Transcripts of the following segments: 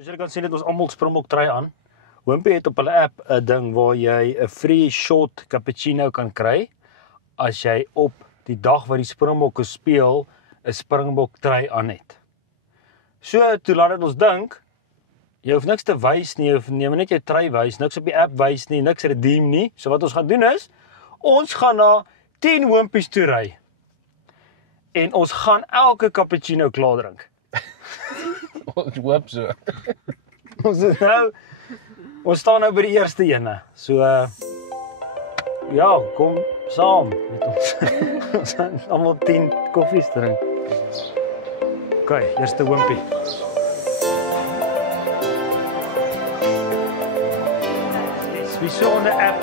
Soos jy kan sien het ons almal Springbok trui aan. Wimpy het op hulle app 'n ding waar jy 'n free short cappuccino kan kry as jy op die dag wat die Springbokke speel 'n Springbok trui aan het. So toe laat dit ons dink, jy hoef niks te wys nie, jy hoef net jou trui wys, niks op die app wys nie, niks redeem nie. So wat ons gaan doen is, ons gaan na 10 Wimpies toe ry. En ons gaan elke cappuccino klaar drink. Ons hoop so. Ons staan nou by die eerste ene. So ja, kom saam met ons. Ons gaan almal 10 koffies drink. Okay, eerste Wimpy. Yes, we saw on the app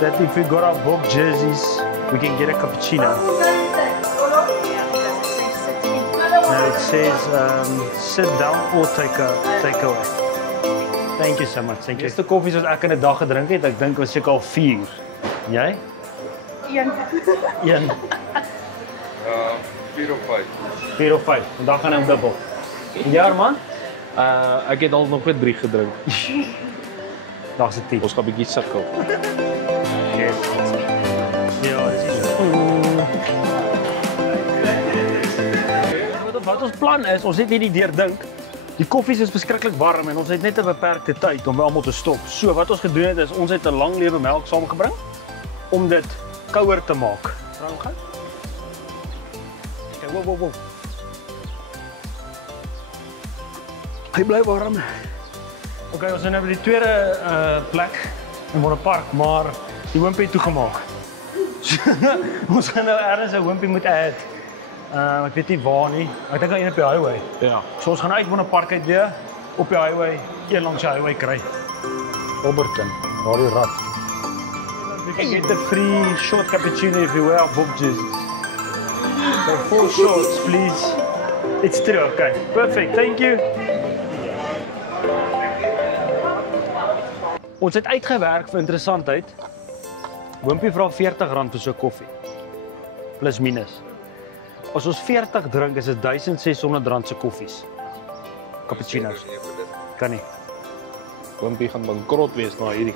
that if we got our book jerseys, we can get a cappuccino. No, it says sit down or take away. Thank you so much. Thank you. Eerste koffies wat ek in 'n dag gedrink het, ek dink was seker al 4. Jy? 1. 1. 4 of 5. 4 of 5. Vandag gaan ek dubbel. Ja, man. Ek het al nog net 3 gedrink. Dag's 10. Ons gaan 'n bietjie sukkel. Yes. Ja, dis so. Wat ons plan is, ons het hierdie deurdink. Die koffies is verskriklik warm en ons het net 'n beperkte tyd om by almal te stop. So wat ons gedoen het is ons het 'n lang lewe melk saamgebring om dit kouer te maak. Vra gaan. Kyk, wow. Hy bly warm. Okay, ons is nou by die tweede plek in Wonderpark, maar die Wimpy het toegemaak. So, ons gaan nou ergens 'n Wimpy moet add. Ek weet nie waar nie. Ek dink aan een op die highway. Ja. So ons gaan uit Wonderpark uit weer op die highway, een langs die highway kry. Alberton, waar die rat. You can get the free short cappuccino if you wear book jerseys. So 4 shorts, please. It's 3, okay. Perfect, thank you. Ons het uitgewerk vir interessantheid. Wimpy vra R40 vir so koffie. Plus minus. As ons 40 drink, is dit R1600 se koffies. Cappuccino's. Kan nie. Wimpy gaan bankrot wees na hierdie.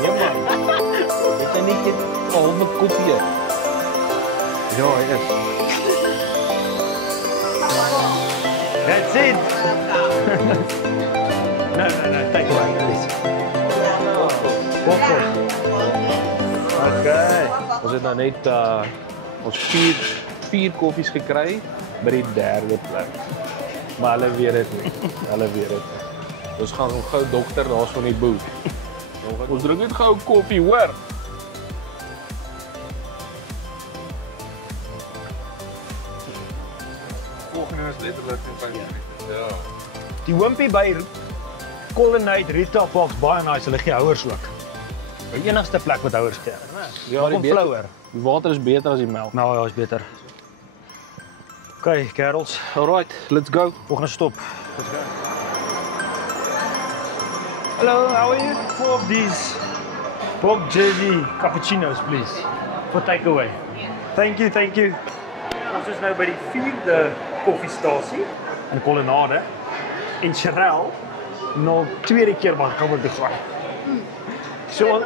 Nee man. Ek kan nie al my koffie. Ja, hy is. That's it. No, take away, please. Okay. Ons het nou net ons 4 koffies gekry by die 3de plek. Maar hulle weet dit nie. Ons gaan gou dokter daar's van die boek. Ons drink net gou koffie, hoor. Volgende is letterlik in 5 minute. Ja. Die Wimpy by Colonnade Retail Park baie nice, hulle gee houers ook. Die enigste plek wat houers gee. Ja, die flower. Die water is beter as die melk. Nou ja, is beter. Okay, kerels. Alright, let's go. Volgende stop. Let's go. Hello, how are you? 4 of these Bob Jersey cappuccinos, please. For takeaway. Thank you. Ons is nou by die 4de koffiestasie in Colonnade. En Cheryl nog 2de keer maar kamer toe gaan. So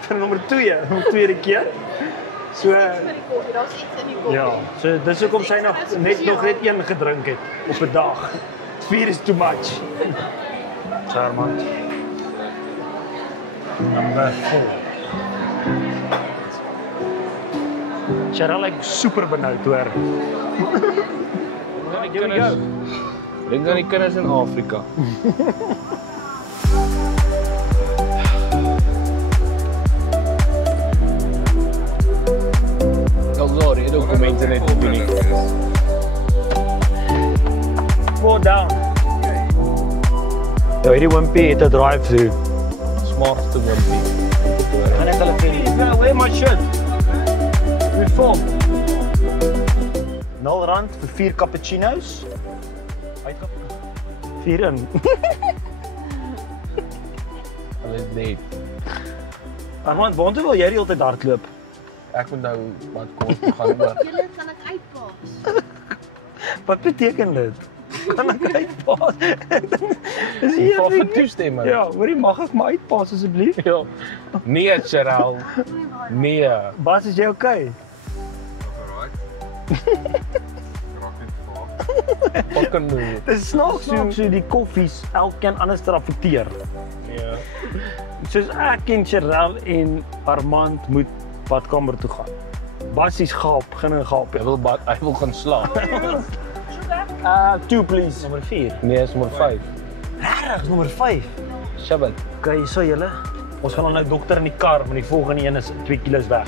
vir nommer 2, nog 2de keer. So ja, so dis hoekom sy nog net 1 gedrink het op 'n dag. 4 is too much. Charmant. Number 4. Cheryl ek super benoud hoor. Here we go. Dink aan die kinders in Afrika. Sorry, die dokumente net te doen. 4 down. Ja, hierdie Wimpy het 'n drive-through. Smartste Wimpy. Gaan ek hulle sê, "Where my shirt?" We film. R0 vir 4 cappuccino's. Uitgap. 4 in. Hulle is net. Armand, waartoe wil jy die hele tyd hardloop? Ek moet nou wat kos toe gaan oor. Julle kan ek uitpaas. Wat beteken dit? Kan ek uitpaas? Dis Jy val vir hier. toestemming. Ja, hoorie, mag ek my uitpaas asseblief? Ja. Nee, Cheryl. Nee. Bas, is jy okay? Fucking nee. Dis snaaks so die koffies elkeen anders affekteer. Ja. Soos ek en Cheryl en Armand moet badkamer toe gaan. Basies gaap, geen gaap. Hy wil gaan slaap. 2 please. Nommer 4. Nee, is nommer 5. Regtig, nommer 5. Shabbat. Okay, so julle. Ons gaan nou dokter in die kar, maar die volgende een is 2 kilos weg.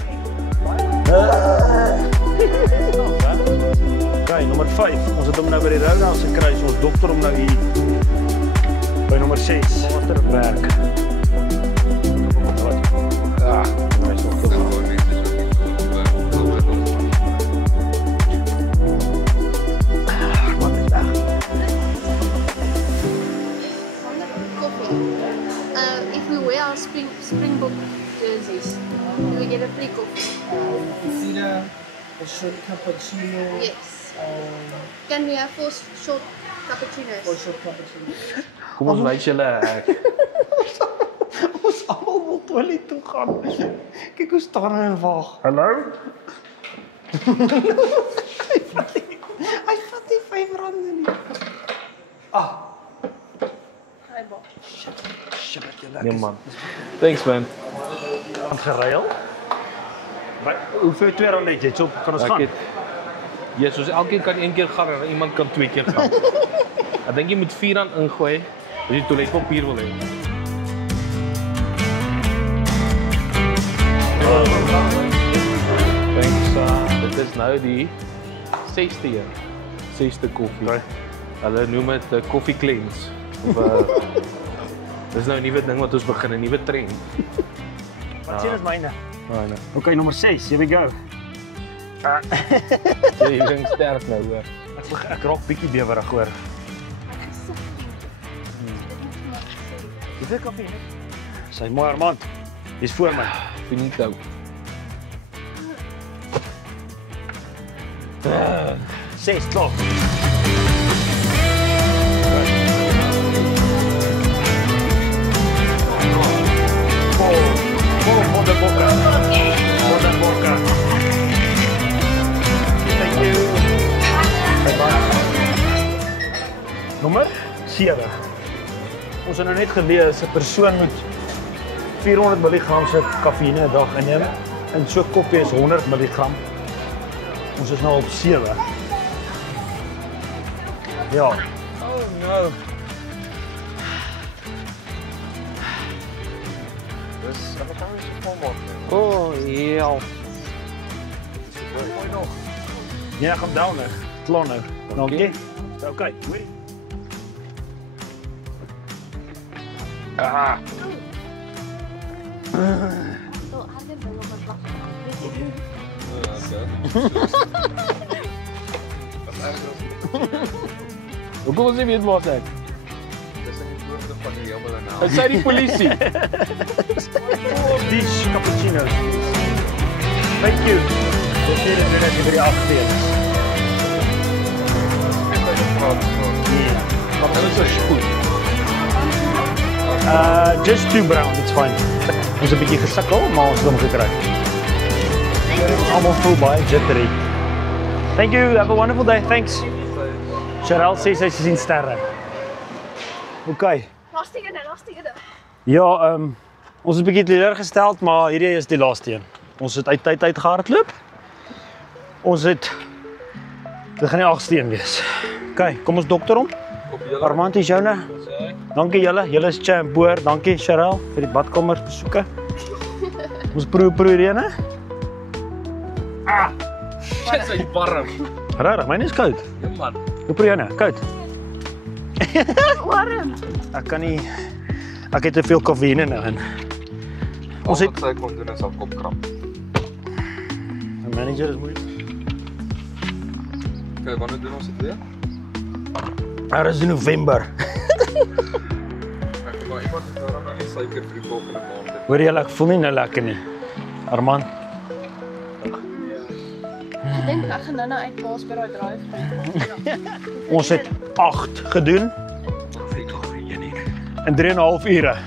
Okay, nommer 5. Ons het hom nou by die Roundhouse gekry, so ons dokter hom nou hier by nommer 6. Waterwerk. Ah, hy is nog te laat. Wat is weg? Coffee. If we wear our Springbok jerseys, do we get a free coffee? It's either a short cappuccino Yes. Can we have 4 short cappuccinos? or short cappuccino. Kom ons wys julle ek. Ons almal wil toilet toe gaan. Kyk hoe staan hy en wag. Hallo? Hy vat die R5 nie. Hi, Bob. Shit, jy Nee man. Thanks man. Aan geruil. Maar hoeveel R2 het jy? So kan ons Ek gaan. het Ja, soos elkeen kan 1 keer gaan en iemand kan 2 keer gaan. Ek dink jy moet R4 ingooi as jy toiletpapier wil hê. Thanks. Dit is nou die 6ste een. 6ste koffie. Okay. Hulle noem dit coffee cleanse. Dis nou 'n nuwe ding wat ons begin, 'n nuwe trend. Wat sien is myne? Ah nee. Okay, nommer 6. Here we go. Jy ding sterk nou hoor. Ek raak bietjie bewerig hoor. Hoeveel koffie? Sy mooi Armand. Dis voor my. Finito. 6 klop. Voor de boca. Voor de boca. Thank you. Nommer 7. Ons het nou net gelees 'n persoon moet 400 mg se kafeïne 'n dag inneem en so 'n koppie is 100 mg. Ons is nou op 7. Ja. Oh no. Dis ek kan nie so vol maak. Oh ja. Mooi nog. Ja, gaan down nou. Klaar nou. Dankie. Okay, hoor. Ah. Oh, ek het nou nog 'n slag. Hoekom was jy weet wat ek? Dis in die woorde van die hemel en Hy sê die polisie. Dish cappuccino. Thank you. Dis hier is weer net vir die afdeling. Ja. Maar dit is so spoed. Just 2 brown, it's fine. Ons het 'n bietjie gesukkel, maar ons het hom gekry. Ons almal voel baie jittery. Thank you. Have a wonderful day. Thanks. Cheryl sê sy sien sterre. Okay. Laaste een. Ja, ons is 'n bietjie teleurgesteld, maar hierdie is die laaste een. Ons het uit tyd gehardloop. Ons het dit gaan die 8ste een wees. Okay, kom ons dokter hom. Armand is joune. Dankie julle. Julle is champ boer. Dankie Cheryl vir die badkamer besoeke. Ons proe hierdie, né? Dit is warm. Regtig, myne is koud. Ja man. Hoe proe joune? Koud. Warm. Ek kan nie ek het te veel kafeïne nou in. Ons het sy kon doen is op kopkrap. 'n manager is moeilik. Okay, wanneer doen ons dit weer? Maar is in November. Ek wil maar iemand het daarom nog nie suiker vir die volgende maand. Hoor jy, ek voel nie nou lekker nie. Armand. Ek dink ek gaan nou uitpaas by daai drive-thru. Ons het 8 gedoen in 3,5 ure. Ek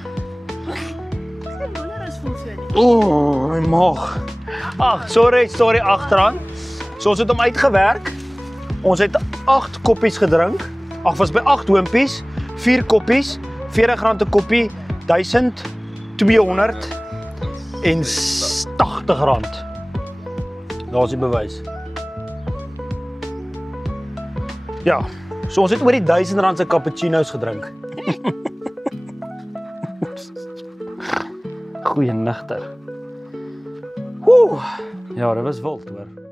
wonder as voel so nie. Oeh, my maag. Ag, sorry agteraan. So ons het hom uitgewerk. Ons het 8 koppies gedrink. Ag, was by 8 hoompies, 4 koppies, R40 'n koppie, R1280. Daar's die bewys. Ja, so ons het oor die R1000 se cappuccino's gedrink. Goeie nigter. Ja, dit was wild hoor.